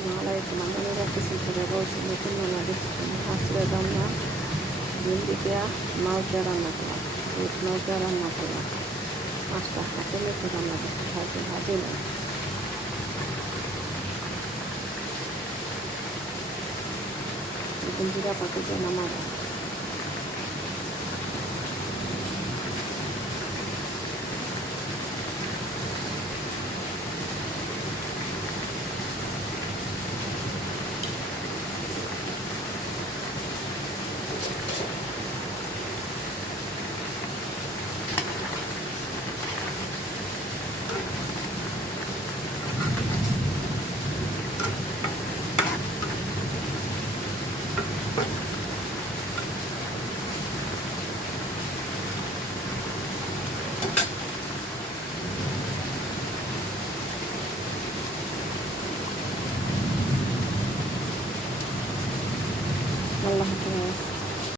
আসসালামু আলাইকুম আমি রাখতেছি থেকে বলছি, নতুন রান্না দেখছি আসলে রান্না ভিন্ডিকে মাউটা রান্না করা পেট মাউটা রান্না করা মাছটা হাতে মেখে রান্না করতে হাতে হাতে না। এখন আল্লাহ হাফেজ।